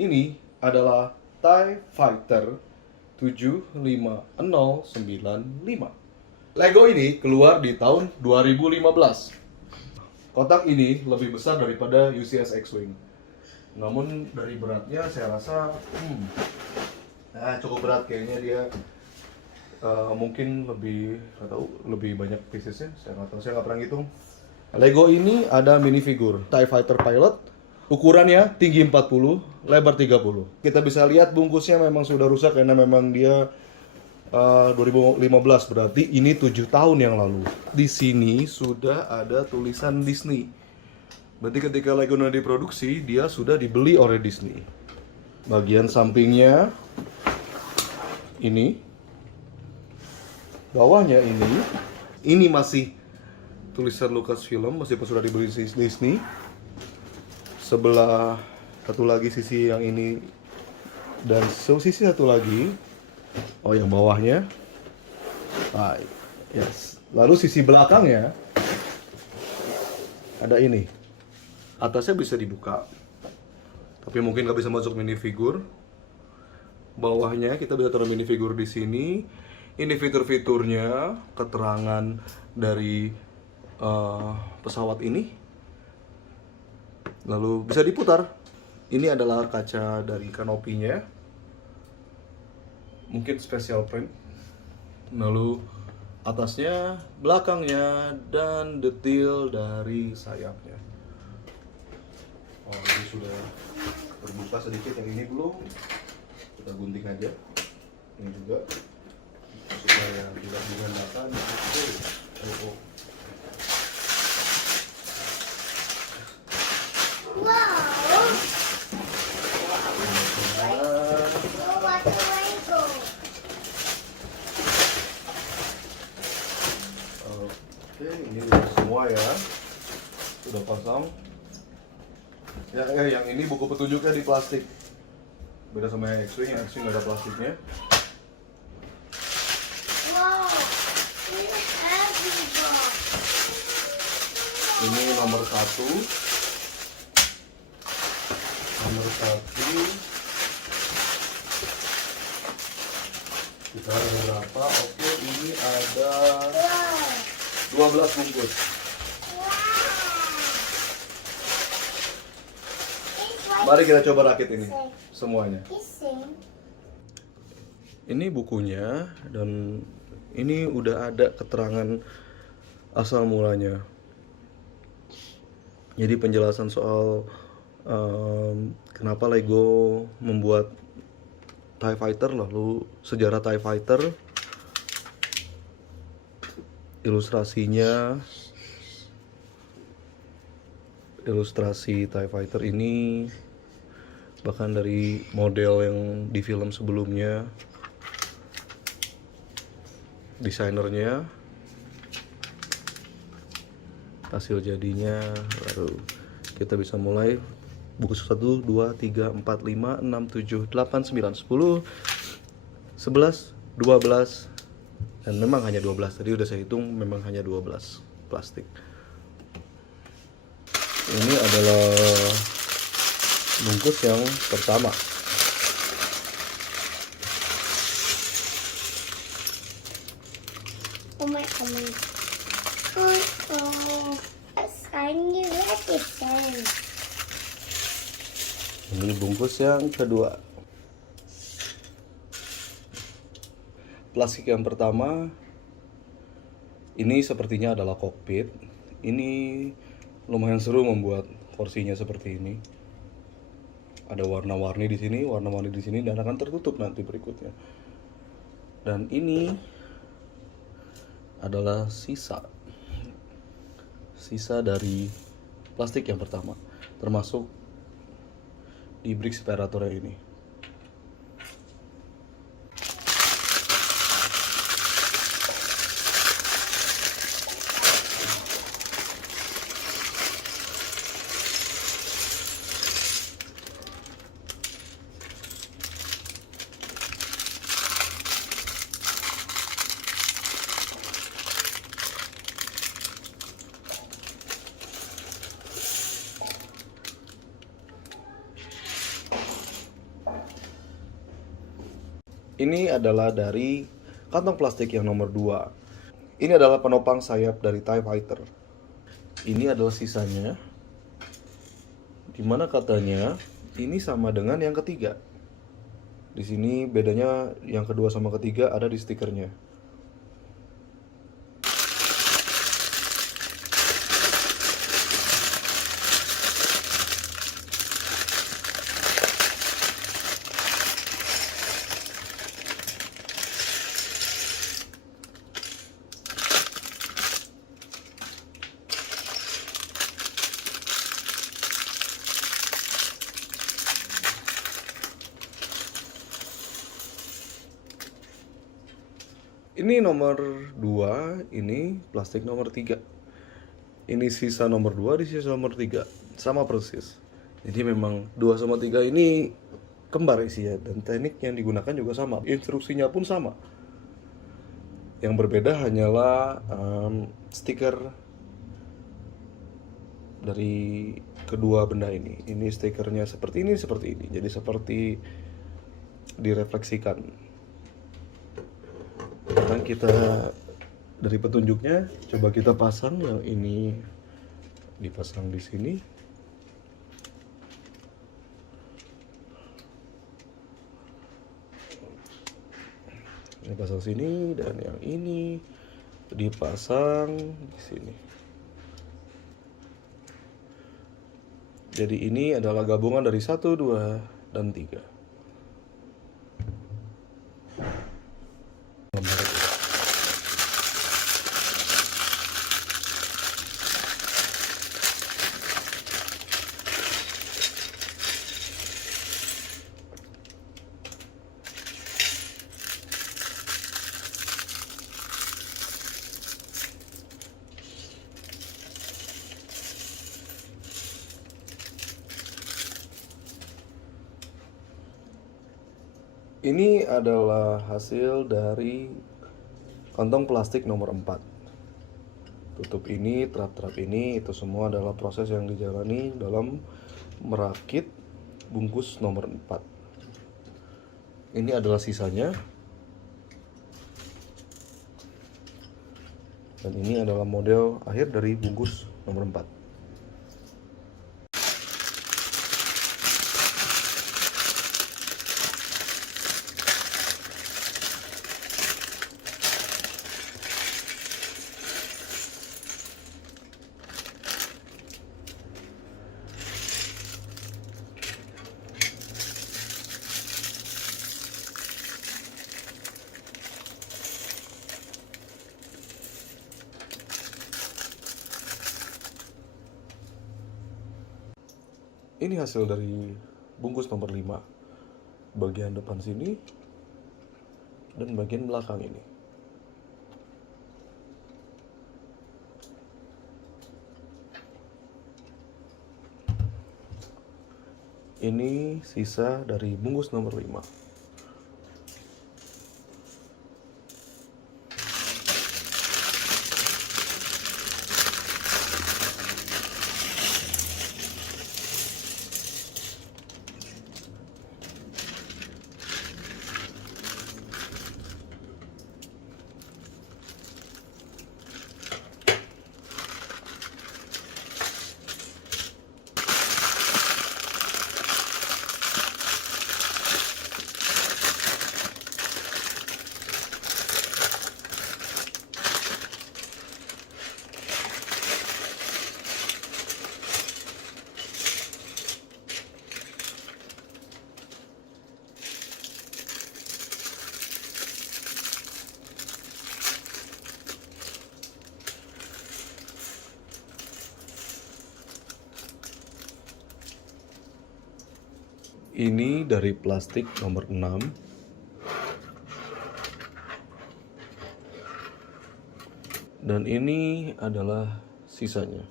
Ini adalah TIE Fighter 75095. Lego ini keluar di tahun 2015. Kotak ini lebih besar daripada UCS X-Wing. Namun dari beratnya saya rasa cukup berat kayaknya dia. Mungkin lebih banyak piecesnya, saya nggak pernah ngitung. Lego ini ada minifigure TIE Fighter Pilot, ukurannya tinggi 40, lebar 30. Kita bisa lihat bungkusnya memang sudah rusak karena memang dia 2015, berarti ini 7 tahun yang lalu. Di sini sudah ada tulisan Disney. Berarti ketika Lego diproduksi, dia sudah dibeli oleh Disney. Bagian sampingnya ini. Bawahnya ini masih tulisan Lucasfilm, meskipun sudah dibeli Disney. Sebelah satu lagi sisi yang ini dan sisi satu lagi, yang bawahnya. Yes. Lalu sisi belakangnya ada ini. Atasnya bisa dibuka, tapi mungkin nggak bisa masuk minifigure. Bawahnya kita bisa taruh minifigure di sini. Ini fitur-fiturnya, keterangan dari pesawat ini. Lalu bisa diputar. Ini adalah kaca dari kanopinya. Mungkin special print. Lalu atasnya, belakangnya, dan detail dari sayapnya. Ini sudah terbuka sedikit, yang ini belum. Kita gunting aja. Ini juga. Supaya tidak digandakan. Oke, ini udah semua ya. Sudah pasang. Yang ini buku petunjuknya di plastik. Beda sama yang X-Wing nggak ada plastiknya. Ini nomor 1. Kita ada berapa? Oke, ini ada 12 bungkus. Mari kita coba rakit ini semuanya. Ini bukunya, dan ini udah ada keterangan asal mulanya. Jadi penjelasan soal kenapa Lego membuat TIE Fighter, lalu sejarah TIE Fighter, ilustrasi TIE Fighter ini, bahkan dari model yang di film sebelumnya, desainernya, hasil jadinya. Lalu kita bisa mulai buku 1, 2, 3, 4, 5, 6, 7, 8, 9, 10, 11, 12, dan memang hanya 12. Tadi udah saya hitung, memang hanya 12 plastik. Ini adalah bungkus yang pertama. Ini bungkus yang kedua. Plastik yang pertama ini sepertinya adalah kokpit. Ini lumayan seru membuat porsinya seperti ini. Ada warna-warni di sini, dan akan tertutup nanti berikutnya. Dan ini adalah sisa dari plastik yang pertama, termasuk di brick separatornya ini. Ini adalah dari kantong plastik yang nomor 2. Ini adalah penopang sayap dari TIE Fighter. Ini adalah sisanya, dimana katanya ini sama dengan yang ketiga. Di sini bedanya yang kedua sama ketiga ada di stikernya. Ini nomor 2, ini plastik nomor 3. Ini sisa nomor 2, di sisa nomor 3. Sama persis. Jadi memang 2 sama 3 ini kembar isinya, dan teknik yang digunakan juga sama. Instruksinya pun sama. Yang berbeda hanyalah stiker dari kedua benda ini. Ini stikernya seperti ini, seperti ini. Jadi seperti direfleksikan. Sekarang kita dari petunjuknya coba kita pasang. Yang ini dipasang di sini. Ini pasang sini, dan yang ini dipasang di sini. Jadi ini adalah gabungan dari 1, 2, dan 3. Ini adalah hasil dari kantong plastik nomor 4. Tutup ini, trap-trap ini, itu semua adalah proses yang dijalani dalam merakit bungkus nomor 4. Ini adalah sisanya. Dan ini adalah model akhir dari bungkus nomor 4. Ini hasil dari bungkus nomor 5. Bagian depan sini dan bagian belakang ini. Ini sisa dari bungkus nomor 5. Ini dari plastik nomor 6. Dan ini adalah sisanya.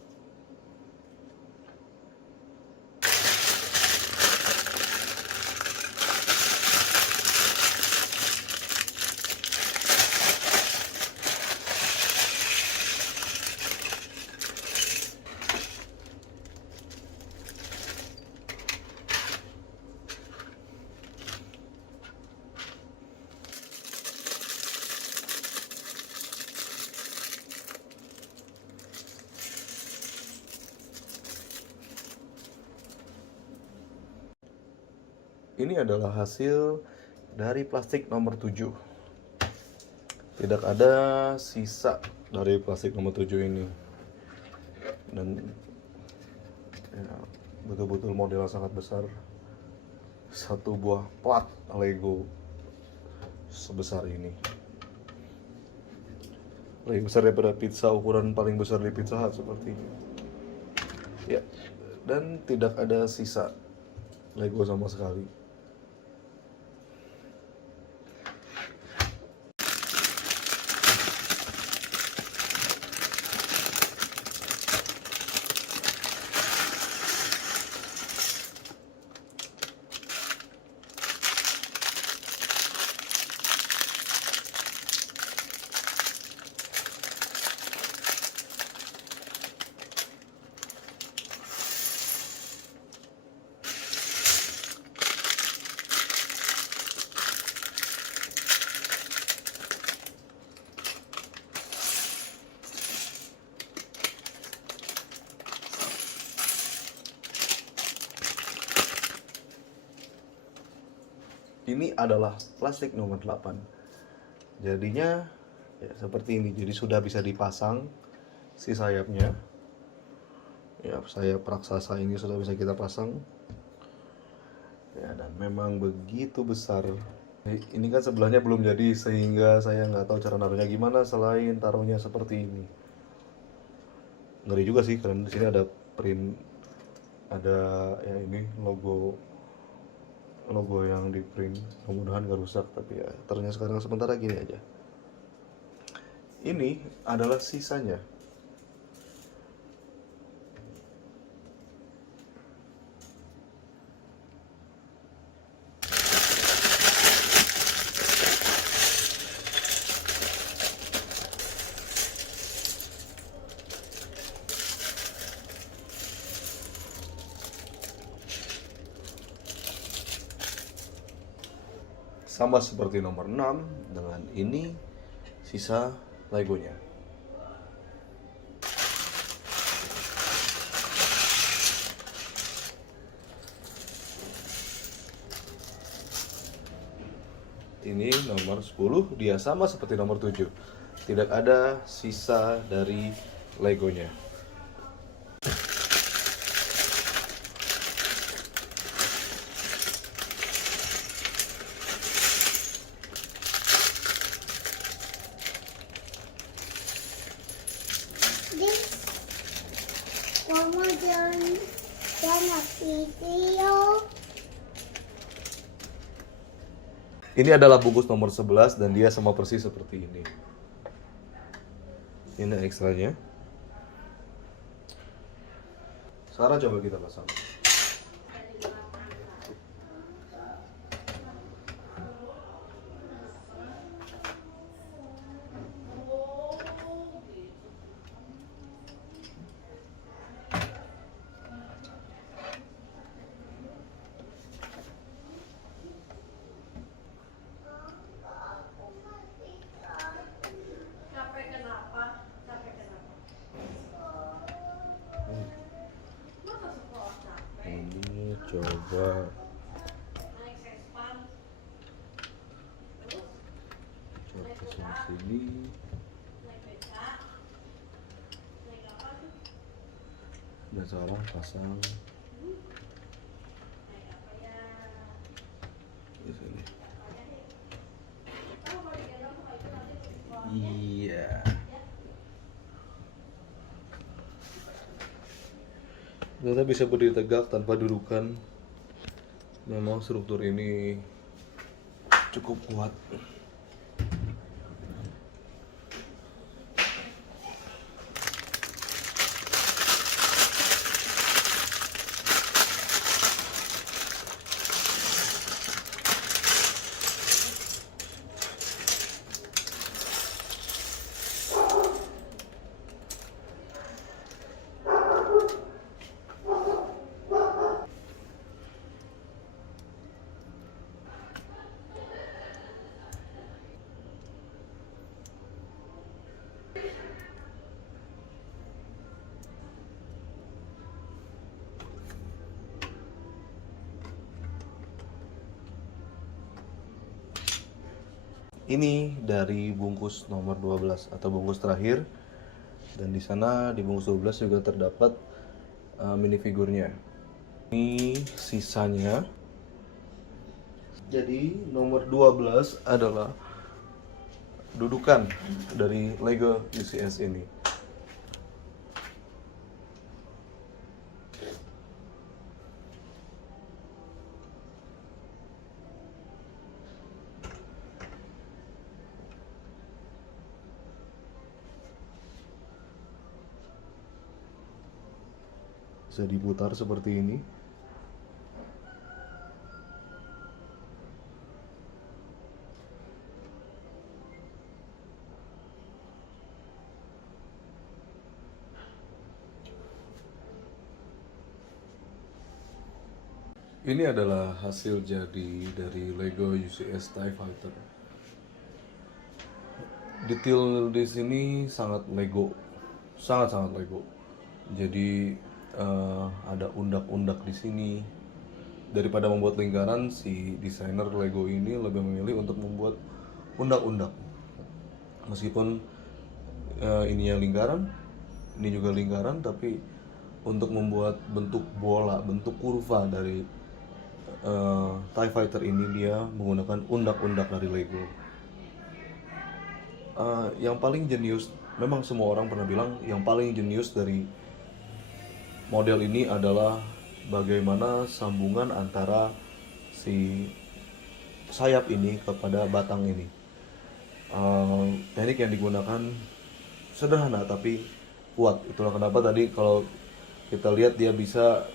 Ini adalah hasil dari plastik nomor 7. Tidak ada sisa dari plastik nomor 7 ini. Dan ya, betul-betul modelnya sangat besar. Satu buah plat Lego sebesar ini. Lebih besar daripada pizza, ukuran paling besar di Pizza Hut seperti ini. Ya, dan tidak ada sisa Lego sama sekali. Ini adalah plastik nomor 8. Jadinya ya seperti ini. Jadi sudah bisa dipasang si sayapnya. Ya, sayap raksasa ini sudah bisa kita pasang. Ya, dan memang begitu besar. Ini kan sebelahnya belum jadi sehingga saya nggak tahu cara naruhnya gimana selain taruhnya seperti ini. Ngeri juga sih karena di sini ada print, ada ya ini logo yang di print. Mudah-mudahan gak rusak, tapi ya ternyata sekarang sementara gini aja. Ini adalah sisanya. Sama seperti nomor 6, dengan ini sisa Legonya. Ini nomor 10, dia sama seperti nomor 7. Tidak ada sisa dari Legonya. Ini adalah bungkus nomor 11 dan dia sama persis seperti ini. Ini ekstranya. Sekarang coba kita pasang. Ini coba pasang sini. Dan sekarang pasang di sini. Iya. Ternyata bisa berdiri tegak tanpa dudukan. Memang struktur ini cukup kuat. Ini dari bungkus nomor 12 atau bungkus terakhir. Dan di sana di bungkus 12 juga terdapat minifigurnya. Ini sisanya. Jadi nomor 12 adalah dudukan dari Lego UCS ini. Bisa diputar seperti ini. Ini adalah hasil jadi dari Lego UCS TIE Fighter. Detail di sini sangat Lego, sangat-sangat Lego. Jadi ada undak-undak di sini. Daripada membuat lingkaran, si desainer Lego ini lebih memilih untuk membuat undak-undak. Meskipun ininya lingkaran, ini juga lingkaran, tapi untuk membuat bentuk bola, bentuk kurva dari TIE Fighter ini dia menggunakan undak-undak dari Lego. Yang paling jenius, memang semua orang pernah bilang yang paling jenius dari model ini adalah bagaimana sambungan antara si sayap ini kepada batang ini. Teknik yang digunakan sederhana tapi kuat. Itulah kenapa tadi kalau kita lihat dia bisa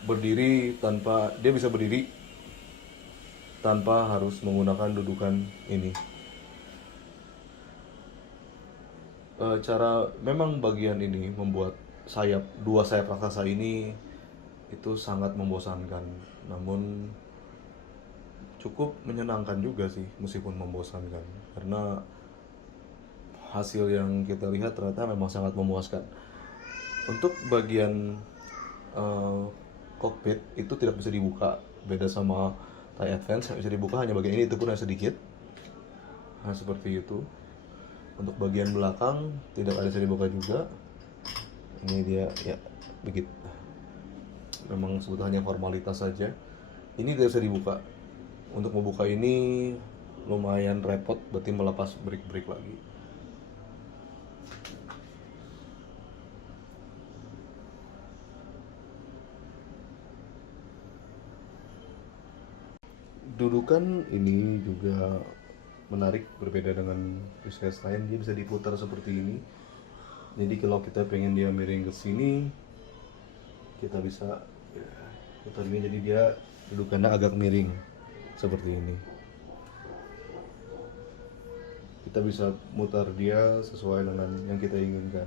berdiri tanpa harus menggunakan dudukan ini. Cara memang bagian ini membuat dua sayap raksasa ini itu sangat membosankan, namun cukup menyenangkan juga sih meskipun membosankan, karena hasil yang kita lihat ternyata memang sangat memuaskan. Untuk bagian kokpit itu tidak bisa dibuka, beda sama TIE Advance yang bisa dibuka hanya bagian ini, itu pun hanya sedikit. Nah seperti itu. Untuk bagian belakang tidak ada bisa dibuka juga. Ini dia ya begitu. Memang sebetulnya formalitas saja. Ini tidak bisa dibuka. Untuk membuka ini lumayan repot, berarti melepas brick-brick lagi. Dudukan ini juga menarik, berbeda dengan UCS lain. Dia bisa diputar seperti ini. Jadi kalau kita pengen dia miring ke sini, kita bisa putar ini, jadi dia dudukannya agak miring seperti ini. Kita bisa mutar dia sesuai dengan yang kita inginkan.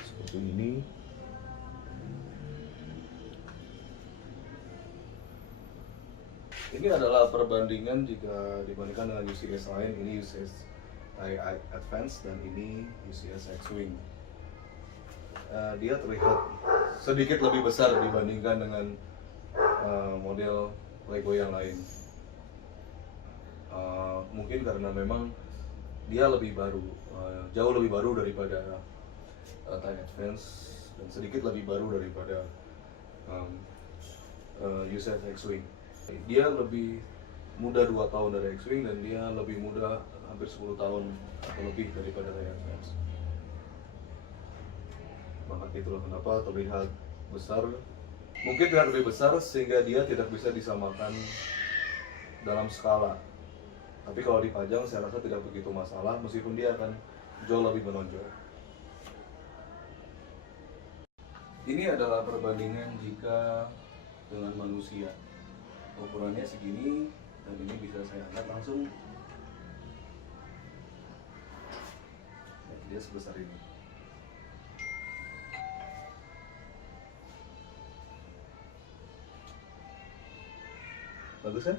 Seperti ini. Ini adalah perbandingan jika dibandingkan dengan UCS lain. Ini UCS TIE Advance dan ini UCS X-Wing. Dia terlihat sedikit lebih besar dibandingkan dengan model Lego yang lain. Mungkin karena memang dia lebih baru, jauh lebih baru daripada TIE Advance dan sedikit lebih baru daripada UCS X-Wing. Dia lebih muda 2 tahun dari X-Wing dan dia lebih muda hampir 10 tahun atau lebih daripada TIE Advance. Maka itulah kenapa terlihat besar. Mungkin tidak lebih besar sehingga dia tidak bisa disamakan dalam skala. Tapi kalau dipajang saya rasa tidak begitu masalah, meskipun dia akan jauh lebih menonjol. Ini adalah perbandingan jika dengan manusia. Ukurannya segini dan ini bisa saya angkat langsung. Dia sebesar ini. Bagus kan?